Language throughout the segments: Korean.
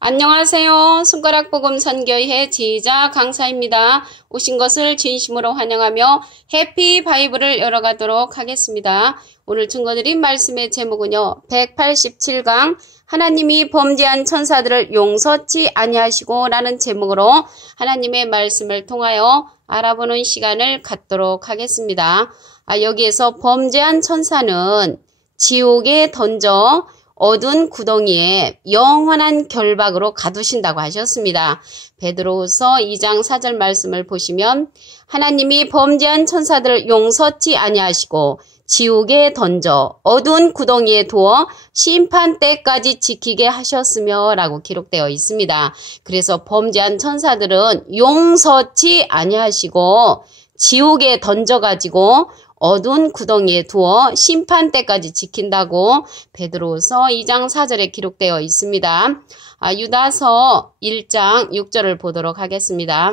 안녕하세요. 손가락복음 선교회 지휘자 강사입니다. 오신 것을 진심으로 환영하며 해피 바이블을 열어가도록 하겠습니다. 오늘 증거드린 말씀의 제목은요. 187강 하나님이 범죄한 천사들을 용서치 아니하시고 라는 제목으로 하나님의 말씀을 통하여 알아보는 시간을 갖도록 하겠습니다. 여기에서 범죄한 천사는 지옥에 던져 어두운 구덩이에 영원한 결박으로 가두신다고 하셨습니다. 베드로후서 2장 4절 말씀을 보시면 하나님이 범죄한 천사들을 용서치 아니하시고 지옥에 던져 어두운 구덩이에 두어 심판 때까지 지키게 하셨으며 라고 기록되어 있습니다. 그래서 범죄한 천사들은 용서치 아니하시고 지옥에 던져가지고 어두운 구덩이에 두어 심판 때까지 지킨다고 베드로후서 2장 4절에 기록되어 있습니다. 유다서 1장 6절을 보도록 하겠습니다.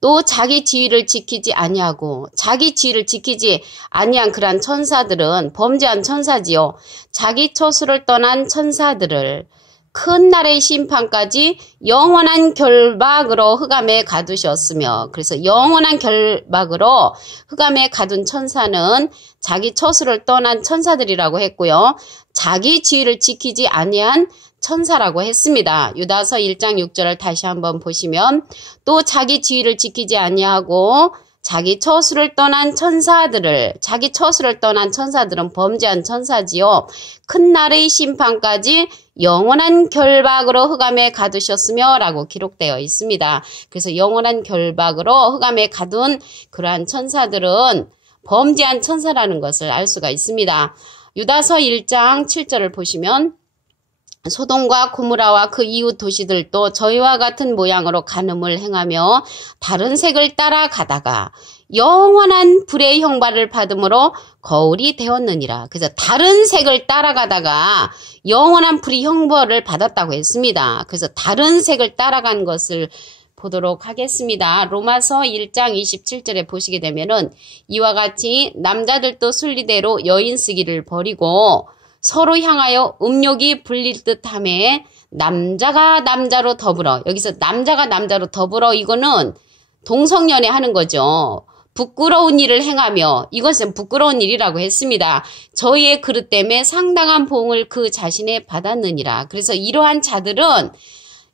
또 자기 지위를 지키지 아니하고 자기 지위를 지키지 아니한 그러한 천사들은 범죄한 천사지요. 자기 처소를 떠난 천사들을 큰 날의 심판까지 영원한 결박으로 흑암에 가두셨으며, 그래서 영원한 결박으로 흑암에 가둔 천사는 자기 처소를 떠난 천사들이라고 했고요. 자기 지위를 지키지 아니한 천사라고 했습니다. 유다서 1장 6절을 다시 한번 보시면 또 자기 지위를 지키지 아니하고 자기 처소를 떠난 천사들을, 자기 처소를 떠난 천사들은 범죄한 천사지요. 큰 날의 심판까지 영원한 결박으로 흑암에 가두셨으며 라고 기록되어 있습니다. 그래서 영원한 결박으로 흑암에 가둔 그러한 천사들은 범죄한 천사라는 것을 알 수가 있습니다. 유다서 1장 7절을 보시면 소돔과 고모라와 그 이웃 도시들도 저희와 같은 모양으로 간음을 행하며 다른 색을 따라가다가 영원한 불의 형벌을 받음으로 거울이 되었느니라. 그래서 다른 색을 따라가다가 영원한 불의 형벌을 받았다고 했습니다. 그래서 다른 색을 따라간 것을 보도록 하겠습니다. 로마서 1장 27절에 보시게 되면은 이와 같이 남자들도 순리대로 여인 쓰기를 버리고 서로 향하여 음욕이 불릴 듯하며 남자가 남자로 더불어, 여기서 남자가 남자로 더불어 이거는 동성연애 하는 거죠. 부끄러운 일을 행하며, 이것은 부끄러운 일이라고 했습니다. 저희의 그릇 때문에 상당한 보응을 그 자신에 받았느니라. 그래서 이러한 자들은,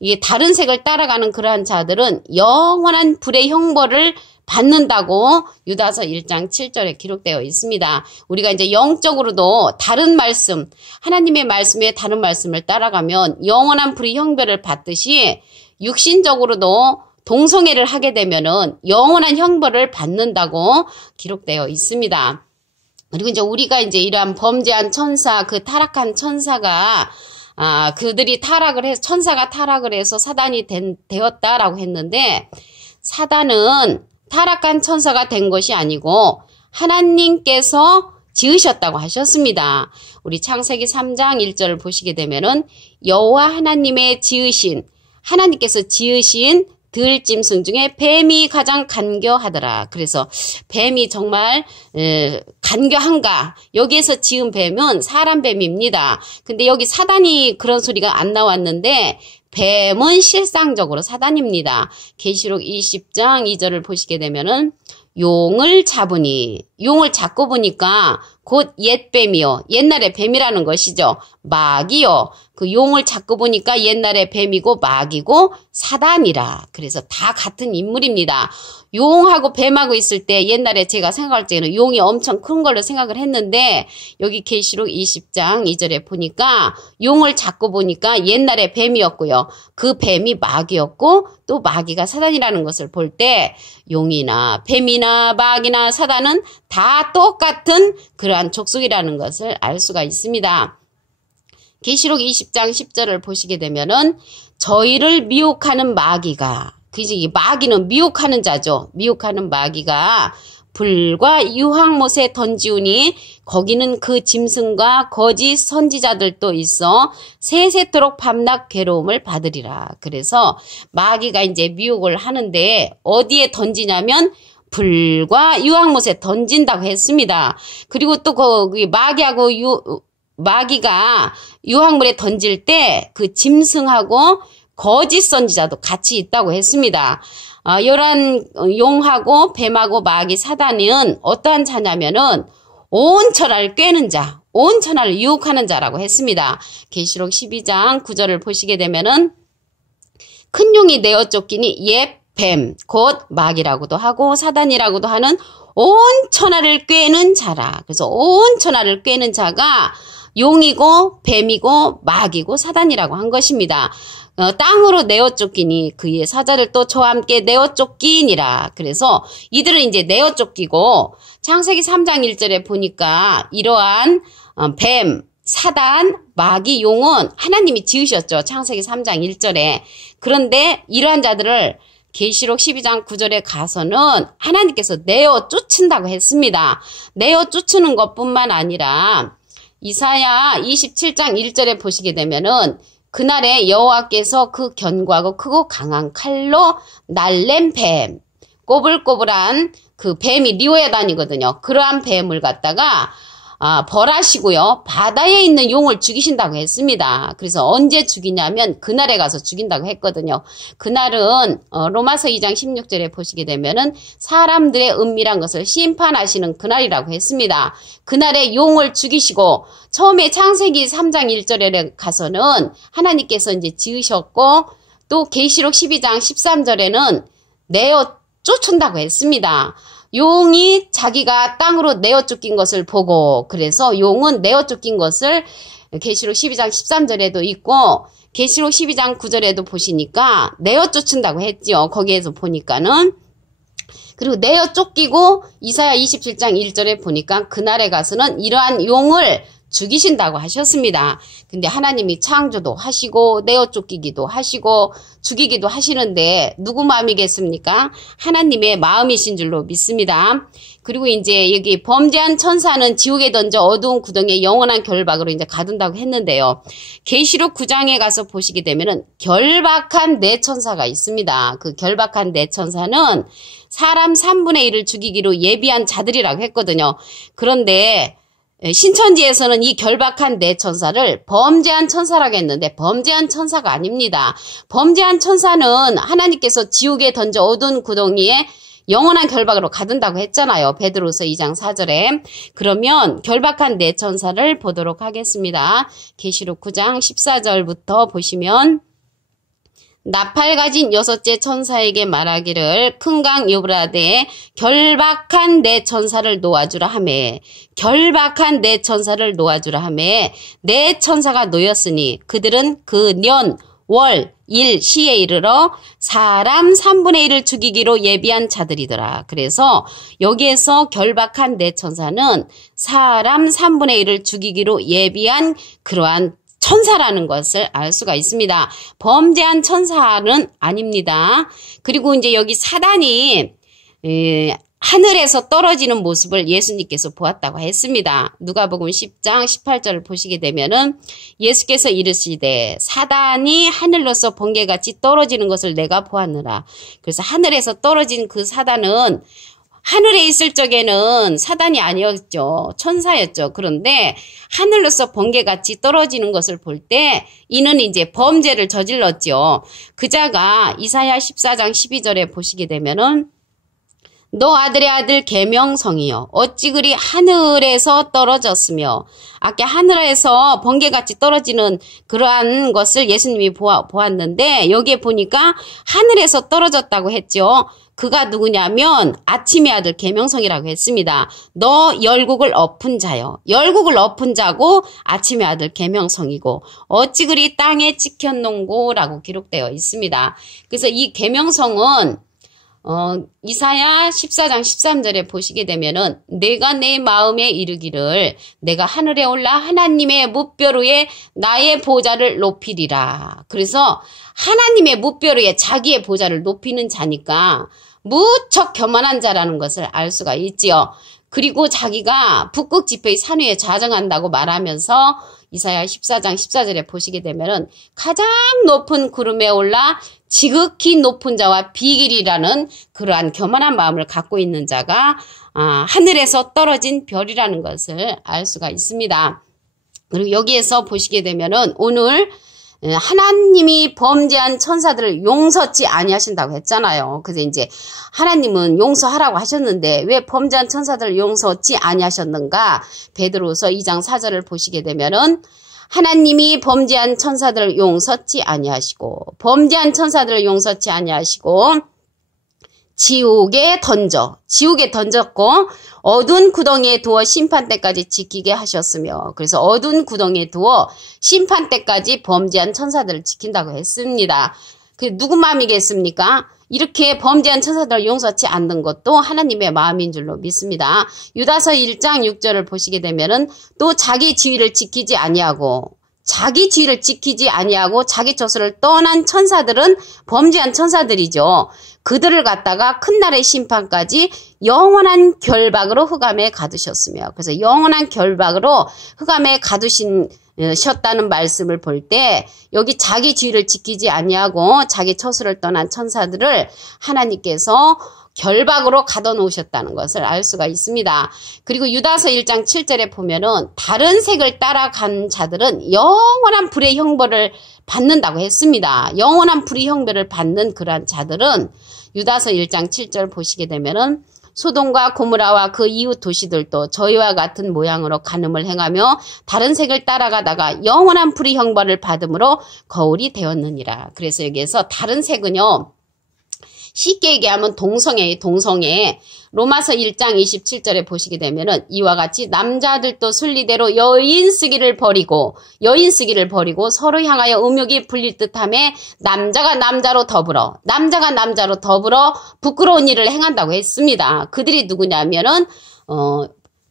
이게 다른 색을 따라가는 그러한 자들은 영원한 불의 형벌을 받는다고 유다서 1장 7절에 기록되어 있습니다. 우리가 이제 영적으로도 다른 말씀, 하나님의 말씀에 다른 말씀을 따라가면 영원한 불의 형벌을 받듯이 육신적으로도 동성애를 하게 되면은 영원한 형벌을 받는다고 기록되어 있습니다. 그리고 이제 우리가 이제 이러한 범죄한 천사, 그 타락한 천사가 그들이 타락을 해서, 천사가 타락을 해서 사단이 되었다라고 했는데, 사단은 타락한 천사가 된 것이 아니고 하나님께서 지으셨다고 하셨습니다. 우리 창세기 3장 1절을 보시게 되면은 여호와 하나님의 지으신, 하나님께서 지으신 들짐승 중에 뱀이 가장 간교하더라. 그래서 뱀이 정말 간교한가? 여기에서 지은 뱀은 사람 뱀입니다. 근데 여기 사단이 그런 소리가 안 나왔는데 뱀은 실상적으로 사단입니다. 계시록 20장 2절을 보시게 되면은 용을 잡으니, 용을 잡고 보니까 곧 옛뱀이요. 옛날에 뱀이라는 것이죠. 마귀요. 그 용을 잡고 보니까 옛날에 뱀이고 마귀고 사단이라. 그래서 다 같은 인물입니다. 용하고 뱀하고 있을 때 옛날에 제가 생각할 때는 용이 엄청 큰 걸로 생각을 했는데 여기 계시록 20장 2절에 보니까 용을 잡고 보니까 옛날에 뱀이었고요. 그 뱀이 마귀였고 또 마귀가 사단이라는 것을 볼 때 용이나 뱀이나 마귀나 사단은 다 똑같은 그러한 족속이라는 것을 알 수가 있습니다. 계시록 20장 10절을 보시게 되면은 저희를 미혹하는 마귀가, 그지, 이 마귀는 미혹하는 자죠. 미혹하는 마귀가 불과 유황못에 던지우니 거기는 그 짐승과 거짓 선지자들도 있어 세세토록 밤낮 괴로움을 받으리라. 그래서 마귀가 이제 미혹을 하는데 어디에 던지냐면 불과 유황못에 던진다고 했습니다. 그리고 또 거기 마귀하고 마귀가 유황물에 던질 때 그 짐승하고 거짓 선지자도 같이 있다고 했습니다. 이러한 용하고 뱀하고 마귀 사단은 어떠한 자냐면은 온 천하를 꿰는 자, 온 천하를 유혹하는 자라고 했습니다. 계시록 12장 9절을 보시게 되면은 큰 용이 내어 쫓기니 옛 뱀, 곧 마귀라고도 하고 사단이라고도 하는 온 천하를 꿰는 자라. 그래서 온 천하를 꿰는 자가 용이고 뱀이고 마귀고 사단이라고 한 것입니다. 땅으로 내어 쫓기니 그의 사자를 또 저와 함께 내어 쫓기니라. 그래서 이들은 이제 내어 쫓기고 창세기 3장 1절에 보니까 이러한 뱀, 사단, 마귀, 용은 하나님이 지으셨죠. 창세기 3장 1절에. 그런데 이러한 자들을 계시록 12장 9절에 가서는 하나님께서 내어 쫓는다고 했습니다. 내어 쫓는 것뿐만 아니라 이사야 27장 1절에 보시게 되면은 그날에 여호와께서 그 견고하고 크고 강한 칼로 날랜 뱀, 꼬불꼬불한 그 뱀이 리오야단이거든요. 그러한 뱀을 갖다가 벌하시고요. 바다에 있는 용을 죽이신다고 했습니다. 그래서 언제 죽이냐면 그날에 가서 죽인다고 했거든요. 그날은 로마서 2장 16절에 보시게 되면은 사람들의 은밀한 것을 심판하시는 그날이라고 했습니다. 그날에 용을 죽이시고 처음에 창세기 3장 1절에 가서는 하나님께서 이제 지으셨고 또 계시록 12장 13절에는 내어 쫓은다고 했습니다. 용이 자기가 땅으로 내어 쫓긴 것을 보고 그래서 용은 내어 쫓긴 것을 계시록 12장 13절에도 있고 계시록 12장 9절에도 보시니까 내어 쫓은다고 했죠. 거기에서 보니까는 그리고 내어 쫓기고 이사야 27장 1절에 보니까 그날에 가서는 이러한 용을 죽이신다고 하셨습니다. 근데 하나님이 창조도 하시고 내어 쫓기기도 하시고 죽이기도 하시는데 누구 마음이겠습니까? 하나님의 마음이신 줄로 믿습니다. 그리고 이제 여기 범죄한 천사는 지옥에 던져 어두운 구덩이에 영원한 결박으로 이제 가둔다고 했는데요. 계시록 9장에 가서 보시게 되면은 결박한 네 천사가 있습니다. 그 결박한 네 천사는 사람 3분의 1을 죽이기로 예비한 자들이라고 했거든요. 그런데 신천지에서는 이 결박한 네 천사를 범죄한 천사라고 했는데 범죄한 천사가 아닙니다. 범죄한 천사는 하나님께서 지옥에 던져 어두운 구덩이에 영원한 결박으로 가둔다고 했잖아요. 베드로서 2장 4절에. 그러면 결박한 네 천사를 보도록 하겠습니다. 계시록 9장 14절부터 보시면 나팔 가진 여섯째 천사에게 말하기를 큰 강 유브라데에 결박한 네 천사를 놓아주라 하매 결박한 네 천사를 놓아주라 하매 네 천사가 놓였으니 그들은 그 년, 월, 일, 시에 이르러 사람 3분의 1을 죽이기로 예비한 자들이더라. 그래서 여기에서 결박한 네 천사는 사람 3분의 1을 죽이기로 예비한 그러한 천사라는 것을 알 수가 있습니다. 범죄한 천사는 아닙니다. 그리고 이제 여기 사단이 하늘에서 떨어지는 모습을 예수님께서 보았다고 했습니다. 누가복음 10장 18절을 보시게 되면은 예수께서 이르시되 사단이 하늘로서 번개같이 떨어지는 것을 내가 보았느라. 그래서 하늘에서 떨어진 그 사단은 하늘에 있을 적에는 사단이 아니었죠. 천사였죠. 그런데 하늘로서 번개같이 떨어지는 것을 볼 때 이는 이제 범죄를 저질렀죠. 그자가 이사야 14장 12절에 보시게 되면은 너 아들의 아들 계명성이여 어찌 그리 하늘에서 떨어졌으며 아까 하늘에서 번개같이 떨어지는 그러한 것을 예수님이 보았는데 여기에 보니까 하늘에서 떨어졌다고 했죠. 그가 누구냐면 아침의 아들 계명성이라고 했습니다. 너 열국을 엎은 자요. 열국을 엎은 자고 아침의 아들 계명성이고 어찌 그리 땅에 찍혔농고라고 기록되어 있습니다. 그래서 이 계명성은 이사야 14장 13절에 보시게 되면은 내가 내 마음에 이르기를 내가 하늘에 올라 하나님의 뭇별 위에 나의 보좌를 높이리라. 그래서 하나님의 뭇별 위에 자기의 보좌를 높이는 자니까 무척 교만한 자라는 것을 알 수가 있지요. 그리고 자기가 북극 지폐의 산 위에 좌정한다고 말하면서 이사야 14장 14절에 보시게 되면은 가장 높은 구름에 올라 지극히 높은 자와 비길이라는 그러한 교만한 마음을 갖고 있는 자가 하늘에서 떨어진 별이라는 것을 알 수가 있습니다. 그리고 여기에서 보시게 되면은 오늘 하나님이 범죄한 천사들을 용서치 아니하신다고 했잖아요. 그래서 이제 하나님은 용서하라고 하셨는데 왜 범죄한 천사들을 용서치 아니하셨는가? 베드로서 2장 4절을 보시게 되면은 하나님이 범죄한 천사들을 용서치 아니하시고 범죄한 천사들을 용서치 아니하시고 지옥에 던졌고 어두운 구덩이에 두어 심판 때까지 지키게 하셨으며 그래서 어두운 구덩이에 두어 심판 때까지 범죄한 천사들을 지킨다고 했습니다. 그 누구 마음이겠습니까? 이렇게 범죄한 천사들을 용서치 않는 것도 하나님의 마음인 줄로 믿습니다. 유다서 1장 6절을 보시게 되면은 또 자기 지위를 지키지 아니하고 자기 처소를 떠난 천사들은 범죄한 천사들이죠. 그들을 갖다가 큰 날의 심판까지 영원한 결박으로 흑암에 가두셨으며 그래서 영원한 결박으로 흑암에 가두셨다는 말씀을 볼 때 여기 자기 지위를 지키지 아니하고 자기 처소를 떠난 천사들을 하나님께서 결박으로 가둬놓으셨다는 것을 알 수가 있습니다. 그리고 유다서 1장 7절에 보면은 다른 색을 따라간 자들은 영원한 불의 형벌을 받는다고 했습니다. 영원한 불의 형벌을 받는 그러한 자들은 유다서 1장 7절 보시게 되면은 소돔과 고모라와 그 이웃 도시들도 저희와 같은 모양으로 간음을 행하며 다른 색을 따라가다가 영원한 불의 형벌을 받음으로 거울이 되었느니라. 그래서 여기에서 다른 색은요. 쉽게 얘기하면 동성애. 로마서 1장 27절에 보시게 되면은 이와 같이 남자들도 순리대로 여인 쓰기를 버리고 서로 향하여 음욕이 불릴 듯하며 남자가 남자로 더불어 부끄러운 일을 행한다고 했습니다. 그들이 누구냐면은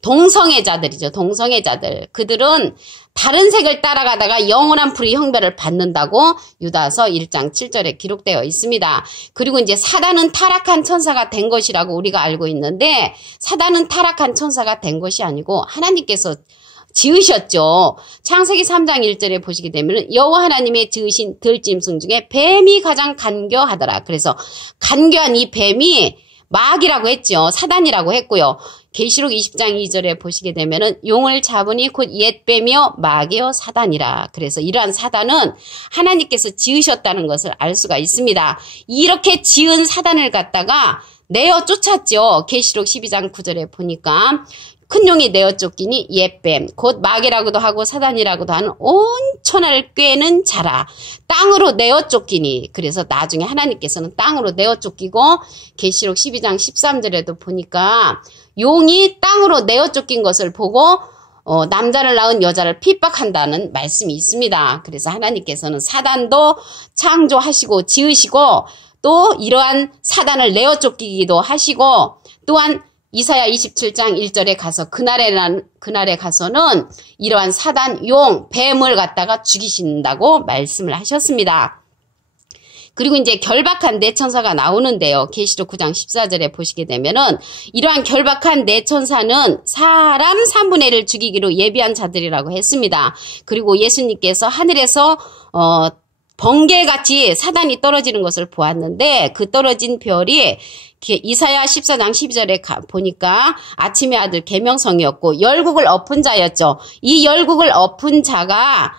동성애자들이죠. 동성애자들. 그들은 다른 색을 따라가다가 영원한 불의 형벌을 받는다고 유다서 1장 7절에 기록되어 있습니다. 그리고 이제 사단은 타락한 천사가 된 것이라고 우리가 알고 있는데 사단은 타락한 천사가 된 것이 아니고 하나님께서 지으셨죠. 창세기 3장 1절에 보시게 되면 여호와 하나님의 지으신 들짐승 중에 뱀이 가장 간교하더라. 그래서 간교한 이 뱀이 마귀라고 했죠. 사단이라고 했고요. 계시록 20장 2절에 보시게 되면은 용을 잡으니 곧 옛뱀이요 마귀요 사단이라. 그래서 이러한 사단은 하나님께서 지으셨다는 것을 알 수가 있습니다. 이렇게 지은 사단을 갖다가 내어 쫓았죠. 계시록 12장 9절에 보니까 큰 용이 내어 쫓기니 옛뱀 곧 마귀라고도 하고 사단이라고도 하는 온 천하를 꿰는 자라 땅으로 내어 쫓기니. 그래서 나중에 하나님께서는 땅으로 내어 쫓기고 계시록 12장 13절에도 보니까 용이 땅으로 내어 쫓긴 것을 보고 남자를 낳은 여자를 핍박한다는 말씀이 있습니다. 그래서 하나님께서는 사단도 창조하시고 지으시고 또 이러한 사단을 내어 쫓기기도 하시고 또한 이사야 27장 1절에 가서 그날에 가서는 이러한 사단, 용, 뱀을 갖다가 죽이신다고 말씀을 하셨습니다. 그리고 이제 결박한 네 천사가 나오는데요. 계시록 9장 14절에 보시게 되면은 이러한 결박한 네 천사는 사람 3분의 1을 죽이기로 예비한 자들이라고 했습니다. 그리고 예수님께서 하늘에서 번개같이 사단이 떨어지는 것을 보았는데 그 떨어진 별이 이사야 14장 12절에 보니까 아침의 아들 계명성이었고 열국을 엎은 자였죠. 이 열국을 엎은 자가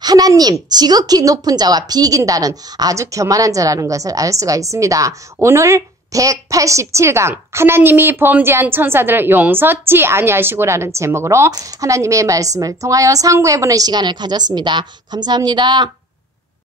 하나님 지극히 높은 자와 비긴다는 아주 교만한 자라는 것을 알 수가 있습니다. 오늘 187강 하나님이 범죄한 천사들을 용서치 아니하시고라는 제목으로 하나님의 말씀을 통하여 상고해보는 시간을 가졌습니다. 감사합니다.